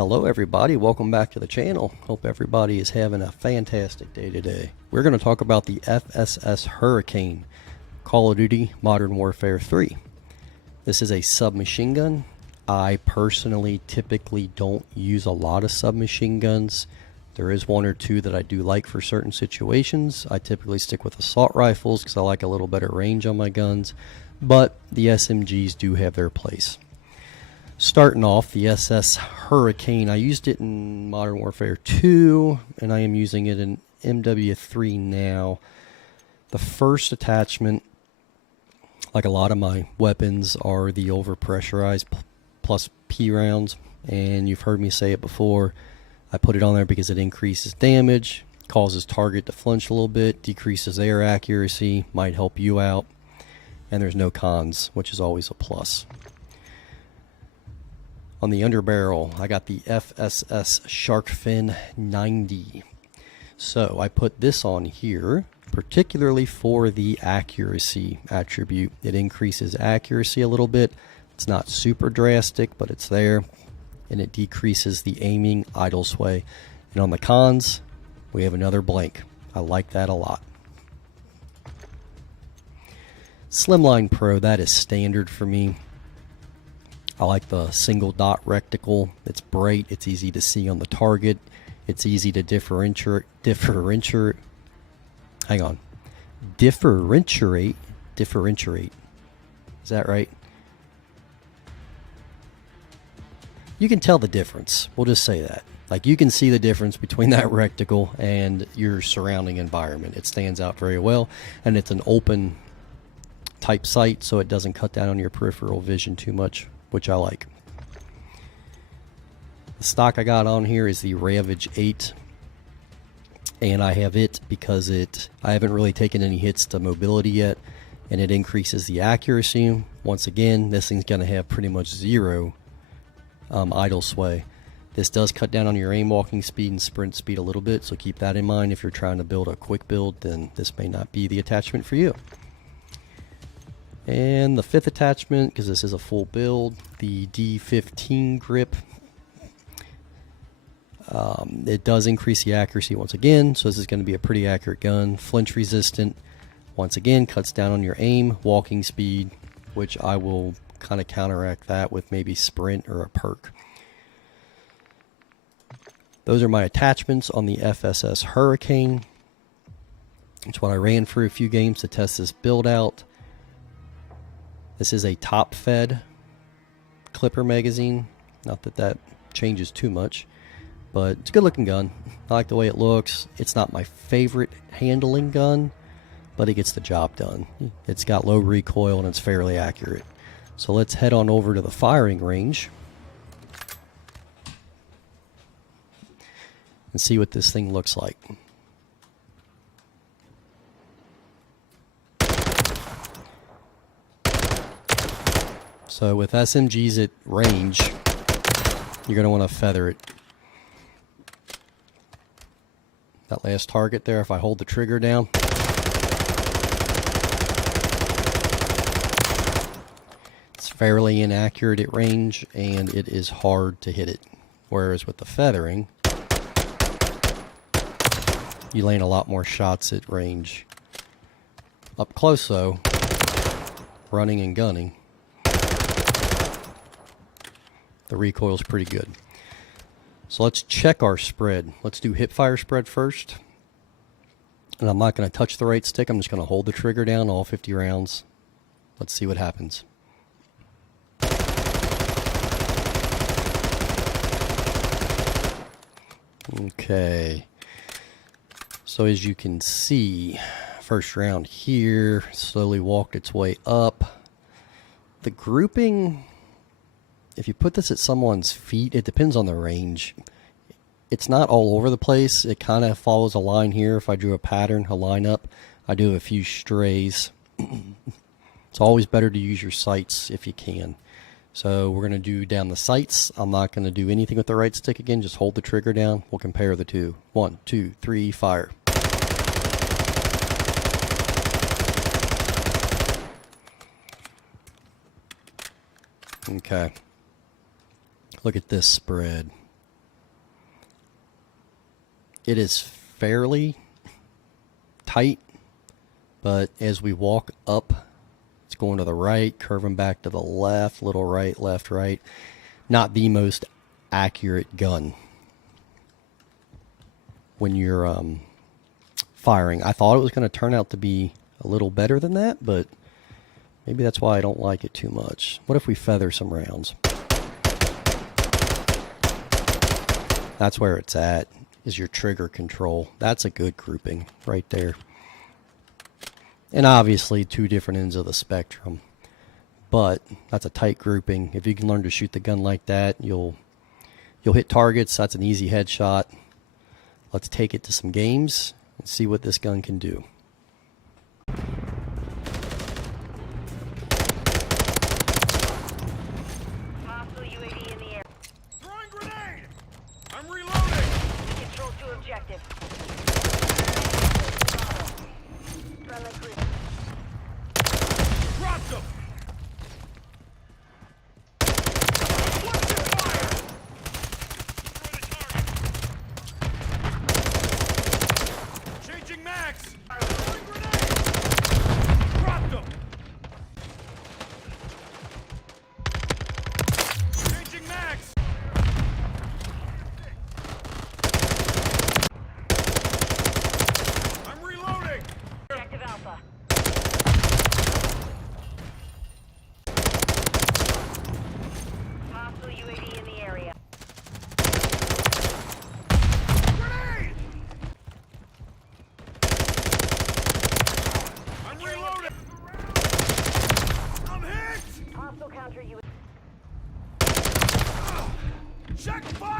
Hello everybody, welcome back to the channel. Hope everybody is having a fantastic day today. We're going to talk about the FSS Hurricane, Call of Duty Modern Warfare 3. This is a submachine gun. I personally typically don't use a lot of submachine guns. There is one or two that I do like for certain situations. I typically stick with assault rifles because I like a little better range on my guns, but the SMGs do have their place. Starting off, the SS Hurricane, I used it in Modern Warfare 2, and I am using it in MW3 now. The first attachment, like a lot of my weapons, are the overpressurized plus P rounds, and you've heard me say it before. I put it on there because it increases damage, causes target to flinch a little bit, decreases air accuracy, might help you out, and there's no cons, which is always a plus. On the underbarrel, I got the FSS Shark Fin 90. So I put this on here, particularly for the accuracy attribute. It increases accuracy a little bit. It's not super drastic, but it's there. And it decreases the aiming idle sway. And on the cons, we have another blank. I like that a lot. Slimline Pro, that is standard for me. I like the single dot reticle. It's bright, it's easy to see on the target, it's easy to differentiate. Hang on. Differentiate. Is that right? You can tell the difference. We'll just say that. Like, you can see the difference between that reticle and your surrounding environment. It stands out very well, and it's an open type sight, so it doesn't cut down on your peripheral vision too much, which I like. The stock I got on here is the Ravage 8, and I have it because I haven't really taken any hits to mobility yet, and it increases the accuracy. Once again, this thing's going to have pretty much zero idle sway. This does cut down on your aim walking speed and sprint speed a little bit, so keep that in mind. If you're trying to build a quick build, then this may not be the attachment for you. And the fifth attachment, because this is a full build, the D15 grip. It does increase the accuracy once again, so this is going to be a pretty accurate gun. Flinch resistant, once again, cuts down on your aim, walking speed, which I will kind of counteract that with maybe sprint or a perk. Those are my attachments on the FSS Hurricane. It's what I ran for a few games to test this build out. This is a top-fed clipper magazine. Not that that changes too much, but it's a good-looking gun. I like the way it looks. It's not my favorite handling gun, but it gets the job done. It's got low recoil and it's fairly accurate. So let's head on over to the firing range and see what this thing looks like. So with SMGs at range, you're going to want to feather it. That last target there, if I hold the trigger down, it's fairly inaccurate at range and it is hard to hit it. Whereas with the feathering, you land a lot more shots at range. Up close though, running and gunning, the recoil is pretty good. So let's check our spread. Let's do hip fire spread first. And I'm not going to touch the right stick. I'm just going to hold the trigger down all 50 rounds. Let's see what happens. Okay. So as you can see, first round here slowly walked its way up. The grouping, if you put this at someone's feet, it depends on the range. It's not all over the place. It kind of follows a line here. If I drew a pattern, a lineup, I do a few strays. It's always better to use your sights if you can. So we're going to do down the sights. I'm not going to do anything with the right stick again. Just hold the trigger down. We'll compare the two. 1, 2, 3, fire. Okay. Look at this spread. It is fairly tight, but as we walk up, it's going to the right, curving back to the left, little right, left, right. Not the most accurate gun when you're firing. I thought it was going to turn out to be a little better than that, but maybe that's why I don't like it too much. What if we feather some rounds? That's where it's at, is your trigger control. That's a good grouping right there. And obviously 2 different ends of the spectrum, but that's a tight grouping. If you can learn to shoot the gun like that, you'll hit targets. That's an easy headshot. Let's take it to some games and see what this gun can do. Hostile UAV in the air. Throwing grenade! I'm reloading! Control to objective. Friendly cruiser. Dropped him! Watch your fire! Changing mags! Throwing grenade! Dropped him! Changing mags! I'm reloading! Objective Alpha. Hostile UAV in the area. Grenade! I'm reloading! I'm hit! Hostile counter UAV. Check fire!